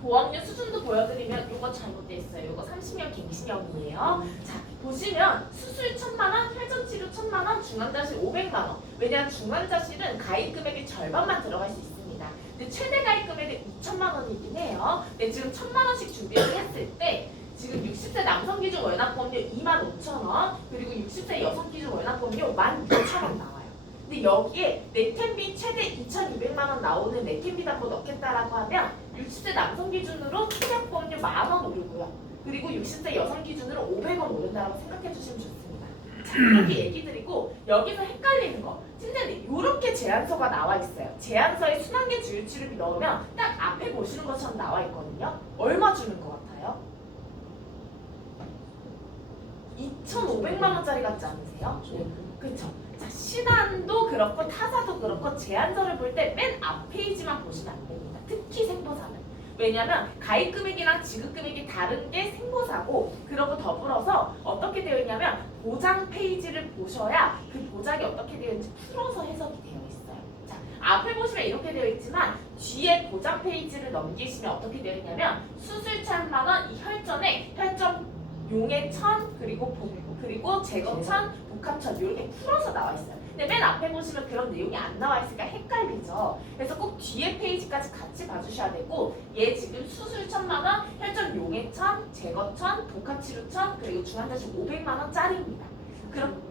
보험료 수준도 보여드리면 이거 잘못돼 있어요. 이거 30년 갱신형이에요. 자, 보시면 수술 1,000만 원, 혈전치료 1,000만 원, 중환자실 500만 원. 왜냐하면 중환자실은 가입금액의 절반만 들어갈 수 있습니다. 근데 최대 가입금액은 2,000만 원이긴 해요. 근데 지금 1,000만 원씩 준비를 했을 때 지금 60세 남성 기준 월납보험료 25,000원 그리고 60세 여성 기준 월납보험료 12,000원 나와요. 근데 여기에 네템비 최대 2,200만 원 나오는 네템비 담보 넣겠다라고 하면 60세 남성 기준으로 소액보험료 10,000원 오르고요. 그리고 60세 여성 기준으로 500원 오른다라고 생각해 주시면 좋습니다. 자, 이렇게 얘기 드리고 여기서 헷갈리는 거 선생님 이렇게 제안서가 나와 있어요. 제안서에 순환계 주요치료비 넣으면 딱 앞에 보시는 것처럼 나와 있거든요. 얼마 주는 것 같아요? 2,500만 원짜리 같지 않으세요? 그쵸? 자, 신한도 그렇고 타사도 그렇고 제안서를 볼 때 맨 앞 페이지만 보시면 안 됩니다. 특히 생보사는. 왜냐면 가입 금액이랑 지급 금액이 다른 게 생보사고, 그러고 더불어서 어떻게 되어 있냐면 보장 페이지를 보셔야 그 보장이 어떻게 되어 있는지 풀어서 해석이 되어 있어요. 자, 앞에 보시면 이렇게 되어 있지만 뒤에 보장 페이지를 넘기시면 어떻게 되어 있냐면 수술차 10,000원, 이 혈전에 혈전 용해 1,000 그리고 제거 1,000 복합 1,000 이렇게 풀어서 나와 있어요. 근데 맨 앞에 보시면 그런 내용이 안 나와 있으니까 헷갈리죠. 그래서 꼭 뒤에 페이지까지 같이 봐주셔야 되고, 얘 지금 수술 1,000만 원, 혈전 용해 1,000, 제거 1,000, 복합 치료 1,000 그리고 중환자실 500만 원짜리입니다. 그럼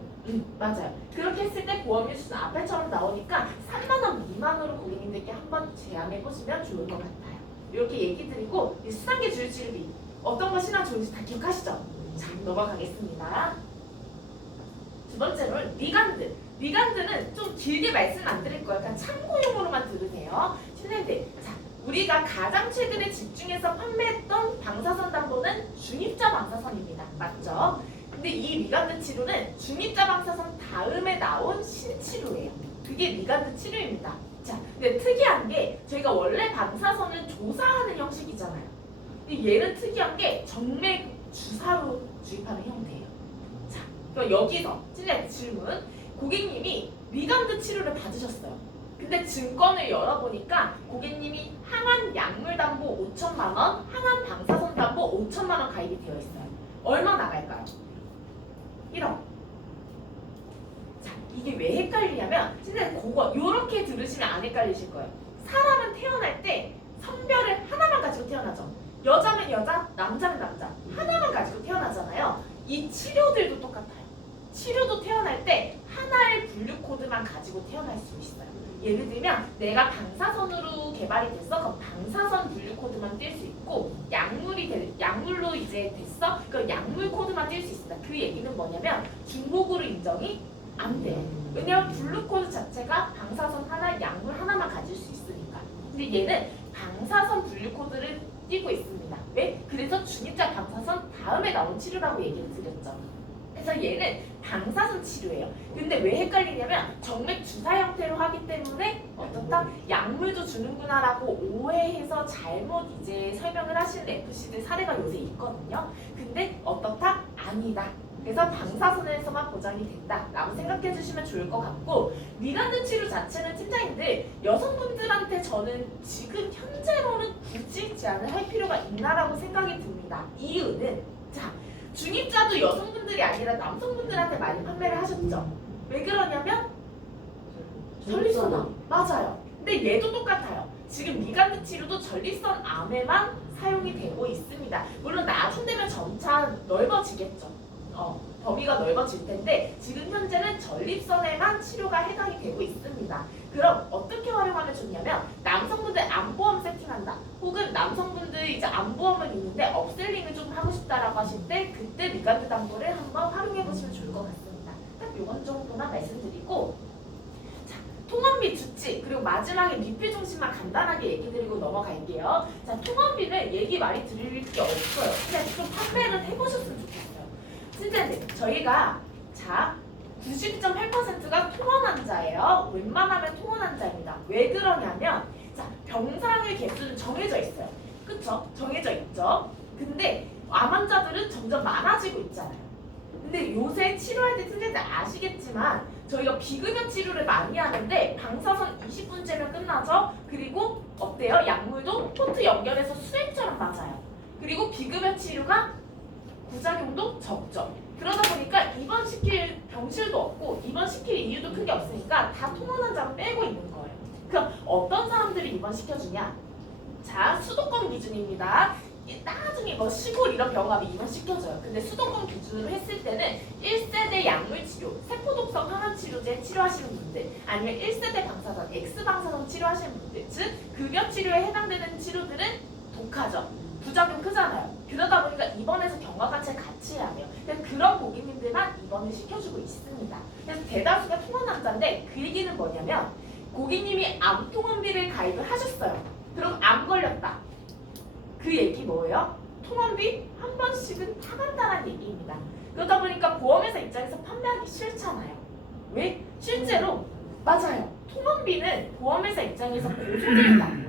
맞아요. 그렇게 했을 때 보험료 수준 앞에처럼 나오니까 3만 원 미만으로 고객님들께 한번 제안해 보시면 좋을 것 같아요. 이렇게 얘기 드리고, 이 수단계 주유치료비 어떤 거 신화 좋은지 다 기억하시죠? 자, 넘어가겠습니다. 두 번째로는 리간드. 리간드는 좀 길게 말씀 안 드릴 거예요. 그냥 참고용으로만 들으세요. 신뢰들. 자, 우리가 가장 최근에 집중해서 판매했던 방사선 담보는 중입자 방사선입니다. 맞죠? 근데 이 리간드 치료는 중입자 방사선 다음에 나온 신치료예요. 그게 리간드 치료입니다. 자, 근데 특이한 게 저희가 원래 방사선은 조사하는 형식이잖아요. 근데 얘는 특이한 게 정맥 주사로 주입하는 형태예요. 자, 그럼 여기서 찔레 질문. 고객님이 리간드 치료를 받으셨어요. 근데 증권을 열어보니까 고객님이 항암 약물 담보 5천만 원, 항암 방사선 담보 5천만 원 가입이 되어 있어요. 얼마 나갈까요? 1억. 자, 이게 왜 헷갈리냐면 진짜 그거 요렇게 들으시면 안 헷갈리실 거예요. 사람은 태어날 때 성별을 하나만 가지고 태어나죠. 여자면 여자, 남자는 남자. 하나만 가지고 태어나잖아요. 이 치료들도 똑같아요. 치료도 태어날 때 하나의 분류 코드만 가지고 태어날 수 있어요. 예를 들면 내가 방사선으로 개발이 됐어. 그럼 방사선 분류 코드만 뛸 수 있고, 약물로 이제 됐어. 그럼 약물 코드만 뛸 수 있습니다. 그 얘기는 뭐냐면 중복으로 인정이 안 돼요. 왜냐면 분류 코드 자체가 방사선 하나, 약물 하나만 가질 수 있으니까. 근데 얘는 방사선 분류 코드를 띄고 있습니다. 왜? 그래서 중입자 방사선 다음에 나온 치료라고 얘기를 드렸죠. 그래서 얘는 방사선 치료예요. 근데 왜 헷갈리냐면 정맥 주사 형태로 하기 때문에 어떻다? 약물도 주는구나라고 오해해서 잘못 이제 설명을 하시는 FC들 사례가 요새 있거든요. 근데 어떻다? 아니다. 그래서 방사선에서만 보장이 된다라고 생각해 주시면 좋을 것 같고, 리간드 치료 자체는 팀장님들 여성분들한테 저는 지금 현재로는 굳이 제안을 할 필요가 있나라고 생각이 듭니다. 이유는 자, 중입자도 여성분들이 아니라 남성분들한테 많이 판매를 하셨죠. 왜 그러냐면 전립선 맞아요. 근데 얘도 똑같아요. 지금 리간드 치료도 전립선 암에만 사용이 되고 있습니다. 물론 나중 되면 점차 넓어지겠죠. 범위가 넓어질 텐데 지금 현재는 전립선에만 치료가 해당이 되고 있습니다. 그럼 어떻게 활용하면 좋냐면 남성분들 암보험 세팅한다. 혹은 남성분들 이제 암보험을 있는데 업셀링을 좀 하고 싶다라고 하실 때 그때 리간드 담보를 한번 활용해 보시면 좋을 것 같습니다. 딱 요건 정도만 말씀드리고, 자, 통원비 주치 그리고 마지막에 리필 중심만 간단하게 얘기 드리고 넘어갈게요. 자, 통원비는 얘기 많이 드릴 게 없어요. 그냥 좀 판매를 해보셨으면 좋겠어요. 진짜인데 저희가 자 90.8%가 통원 환자예요. 웬만하면 통원 환자입니다. 왜 그러냐면 자, 병상의 개수는 정해져 있어요. 그쵸? 정해져 있죠. 근데 암 환자들은 점점 많아지고 있잖아요. 근데 요새 치료할 때 선생님들 아시겠지만 저희가 비금연 치료를 많이 하는데 방사선 20분째면 끝나죠. 그리고 어때요? 약물도 포트 연결해서 수액처럼 맞아요. 그리고 비금연 치료가 부작용도 적죠. 그러다 보니까 입원시킬 병실도 없고 입원시킬 이유도 크게 없으니까 다 통원 환자로 빼고 있는 거예요. 그럼 어떤 사람들이 입원시켜주냐? 자, 수도권 기준입니다. 나중에 뭐 시골 이런 병원 가면 입원시켜줘요. 근데 수도권 기준으로 했을 때는 1세대 약물 치료, 세포독성 항암 치료제 치료하시는 분들, 아니면 1세대 방사선, X방사선 치료하시는 분들, 즉 급여 치료에 해당되는 치료들은 독하죠. 부작용 크잖아요. 그러다 보니까 입원해서 경과관찰 같이 해야 돼요. 그런 고객님들만 입원을 시켜주고 있습니다. 그래서 대다수가 통원 환자인데 그 얘기는 뭐냐면 고객님이 암통원비를 가입을 하셨어요. 그럼 암 걸렸다. 그 얘기 뭐예요? 통원비 한 번씩은 타간다는 얘기입니다. 그러다 보니까 보험회사 입장에서 판매하기 싫잖아요. 왜? 실제로 맞아요. 통원비는 보험회사 입장에서 고소될 거예요.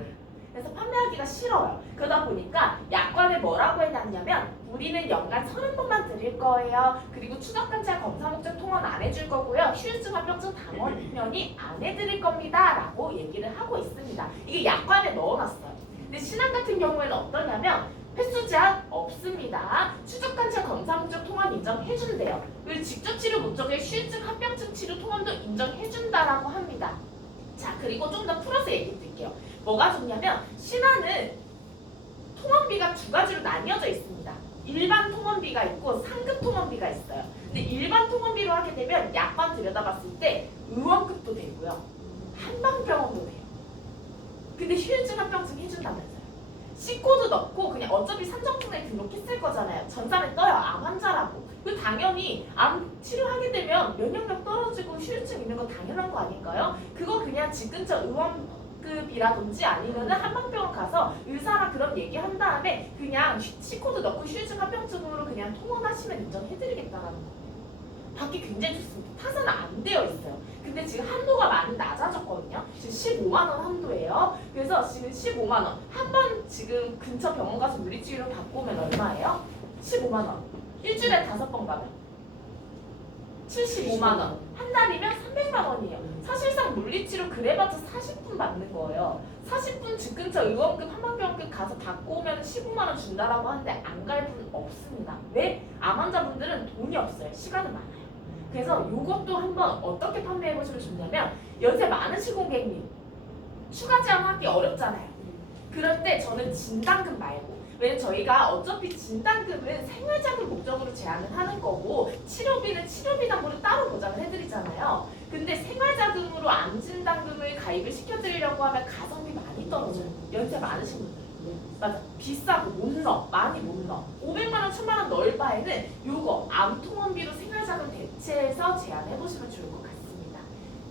그래서 판매하기가 싫어요. 그러다 보니까 약관에 뭐라고 해놨냐면 우리는 연간 30번만 드릴 거예요. 그리고 추적관찰 검사 목적 통원 안 해줄 거고요. 휴유증 합병증 당연히 안 해드릴 겁니다. 라고 얘기를 하고 있습니다. 이게 약관에 넣어놨어요. 근데 신안 같은 경우에는 어떠냐면 횟수 제한 없습니다. 추적관찰 검사 목적 통원 인정해준대요. 그리고 직접 치료 목적의 휴유증 합병증 치료 통원도 인정해준다라고 합니다. 자, 그리고 좀 더 풀어서 얘기 드릴게요. 뭐가 좋냐면 신안은 통원비가 두 가지로 나뉘어져 있습니다. 일반 통원비가 있고 상급 통원비가 있어요. 근데 일반 통원비로 하게 되면 약관 들여다봤을 때 의원급도 되고요. 한방병원도 돼요. 근데 휴유증 합병증 해준다면서요. C코드 넣고 그냥 어차피 산정증에 등록했을 거잖아요. 전산에 떠요. 암 환자라고. 그 당연히 암 치료하게 되면 면역력 떨어지고 휴유증 있는 건 당연한 거 아닌가요? 그거 그냥 집 근처 의원급이라든지 아니면은 한방병원 가서 의사랑 그런 얘기한 다음에 그냥 C코드 넣고 휴유증 합병증으로 그냥 통원하시면 인정해드리겠다라는 거예요. 받기 굉장히 좋습니다. 타사는 안 되어 있어요. 근데 지금 한도가 많이 낮아졌거든요. 지금 15만 원 한도예요. 그래서 지금 15만 원. 한 번 지금 근처 병원 가서 물리치료 받고 오면 얼마예요? 15만 원. 일주일에 5번 가면 75만 원. 한 달이면 300만 원이에요. 사실상 물리치료 그래봤자 40분 받는 거예요. 40분 집 근처 의원급 한방병원급 가서 받고 오면 15만 원 준다라고 하는데 안 갈 분 없습니다. 왜? 암 환자분들은 돈이 없어요. 시간은 많아요. 그래서 이것도 한번 어떻게 판매해보시면 좋냐면 연세 많으신 고객님 추가 제한하기 어렵잖아요. 그럴 때 저는 진단금 말고 왜냐면 저희가 어차피 진단금은 생활자금 목적으로 제한을 하는 거고 치료비는 치료비 담보를 따로 보장을 해드리잖아요. 근데 생활자금으로 암 진단금을 가입을 시켜드리려고 하면 가성비 많이 떨어져요. 연세 많으신 분들. 맞아. 비싸고 못 넣어. 많이 못 넣어. 500만 원, 1000만 원 넣을 바에는 요거 암통원비로 생활자금 대체해서 제한해보시면 좋을 것 같습니다.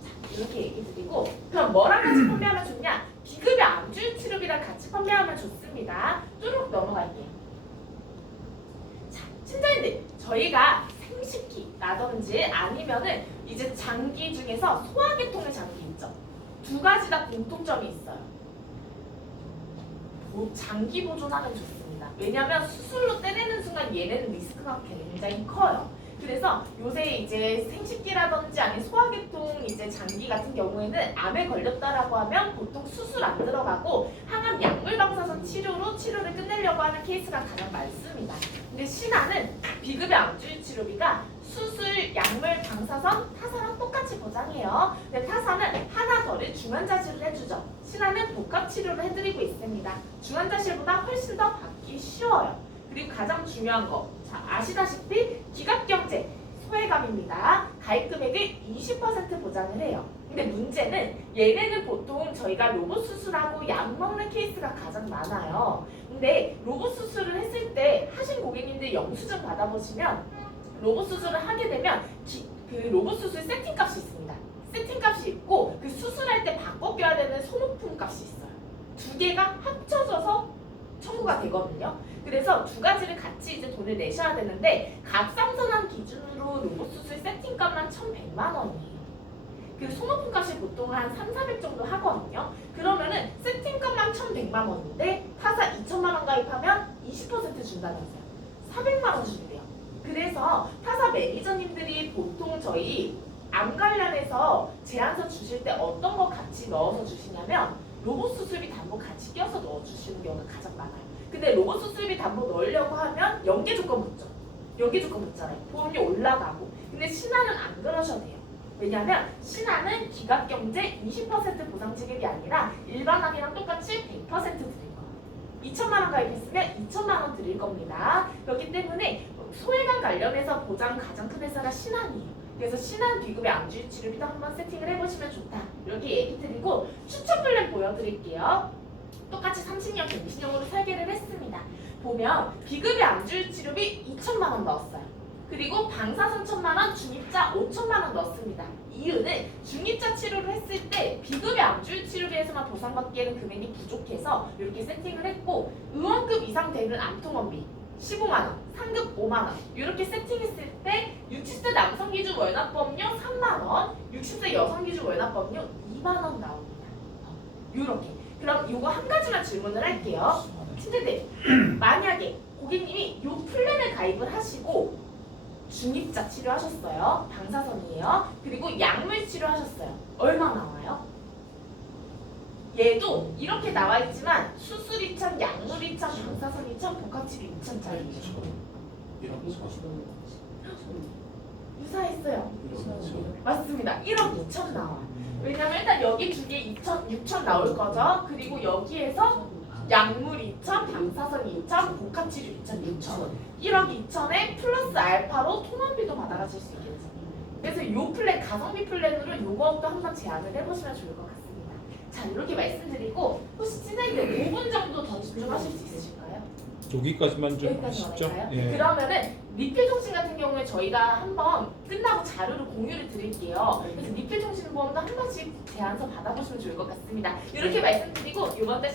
자, 이렇게 얘기 드리고 그럼 뭐랑 같이 판매하면 좋냐? 비급여 암주유 치료비랑 같이 판매하면 좋습니다. 뚜룩 넘어갈게요. 자, 친자님들 저희가 생식기라든지 아니면은 이제 장기 중에서 소화계통의 장기 있죠. 두 가지 다 공통점이 있어요. 장기 보존하면 좋습니다. 왜냐하면 수술로 떼내는 순간 얘네는 리스크가 굉장히 커요. 그래서 요새 이제 생식기라든지 아니 소화계통 이제 장기 같은 경우에는 암에 걸렸다라고 하면 보통 수술 안 들어가고 항암 약물 방사선 치료로 치료를 끝내려고 하는 케이스가 가장 많습니다. 근데 신안은 비급여 암주유 치료비가 수술, 약물, 방사선, 타사랑 똑같이 보장해요. 근데 타사는 하나 더를 중환자실을 해주죠. 신안은 복합 치료를 해드리고 있습니다. 중환자실보다 훨씬 더 받기 쉬워요. 그리고 가장 중요한 거, 자 아시다시피 기각경제 소외감입니다. 가입 금액을 20% 보장을 해요. 근데 문제는 얘네는 보통 저희가 로봇 수술하고 약 먹는 케이스가 가장 많아요. 근데 로봇 수술을 했을 때 하신 고객님들 영수증 받아보시면 로봇 수술을 하게 되면 그 로봇 수술 세팅값이 있습니다. 세팅값이 있고 그 수술할 때 바꿔 껴야 되는 소모품 값이 있어요. 두 개가 합쳐져서 청구가 되거든요. 그래서 두 가지를 같이 이제 돈을 내셔야 되는데 갑상선암 기준으로 로봇 수술 세팅값만 1,100만 원이에요. 그 소모품 값이 보통 한 3,400 정도 하거든요. 그러면은 세팅값만 1,100만 원인데 타사 2,000만 원 가입하면 20% 준다면서요. 400만 원 준대요. 그래서 타사 매니저님들이 보통 저희 암 관련해서 제안서 주실 때 어떤 거 같이 넣어서 주시냐면 로봇 수술비 담보 같이 껴서 넣어주시는 경우가 가장 많아요. 근데 로봇 수술비 담보 넣으려고 하면 연계 조건 묻죠. 연계 조건 묻잖아요. 보험료 올라가고. 근데 신안은 안 그러셔도 돼요. 왜냐하면 신안은 기각경제 20% 보상 지급이 아니라 일반 암이랑 똑같이 100% 드릴 거예요. 2,000만 원 가입했으면 2,000만 원 드릴 겁니다. 그렇기 때문에 소외감 관련해서 보장 가장 큰 회사가 신안이에요. 그래서 신안 비급의 암주유 치료비도 한번 세팅을 해보시면 좋다. 이렇게 얘기 드리고 추천 플랜 보여드릴게요. 똑같이 30년 갱신형으로 설계를 했습니다. 보면 비급의 암주유 치료비 2,000만 원 넣었어요. 그리고 방사선 1,000만 원, 중입자 5,000만 원 넣습니다. 이유는 중입자 치료를 했을 때 비급의 암주유 치료비에서만 보상받기에는 금액이 부족해서 이렇게 세팅을 했고 의원급 이상 되는 암통원비 15만 원, 상급 5만 원 이렇게 세팅했을 때 60세 남성 기준 월납법료 3만 원, 60세 여성 기준 월납법료 2만 원 나옵니다. 이렇게. 그럼 이거 한 가지만 질문을 할게요. 친구들, 만약에 고객님이 이 플랜에 가입을 하시고 중입자 치료하셨어요. 방사선이에요. 그리고 약물 치료하셨어요. 얼마 나와요? 얘도 이렇게 나와 있지만 수술 2천, 약물 2천, 방사선 2천, 복합치료 2천짜리예요. 유사했어요. 맞습니다. 1억 2천 나와. 왜냐면 일단 여기 두 개 2천, 6천 나올 거죠. 그리고 여기에서 약물 2천, 방사선 2천, 복합치료 2천, 6천. 1억 2천에 플러스 알파로 통원비도 받아가실 수 있겠죠. 그래서 요 플랜, 가성비 플랜으로 요것도 한번 제안을 해보시면 좋을 것 같습니다. 자, 이렇게 말씀드리고 혹시 친구들 5분 정도 더 집중하실 수 있으실까요? 여기까지만 좀 여기까지만 하시죠. 할까요? 예. 그러면은 리필종신 같은 경우에 저희가 한번 끝나고 자료를 공유를 드릴게요. 그래서 리필종신 보험도 한 번씩 제안서 받아보시면 좋을 것 같습니다. 이렇게 말씀드리고 이번 달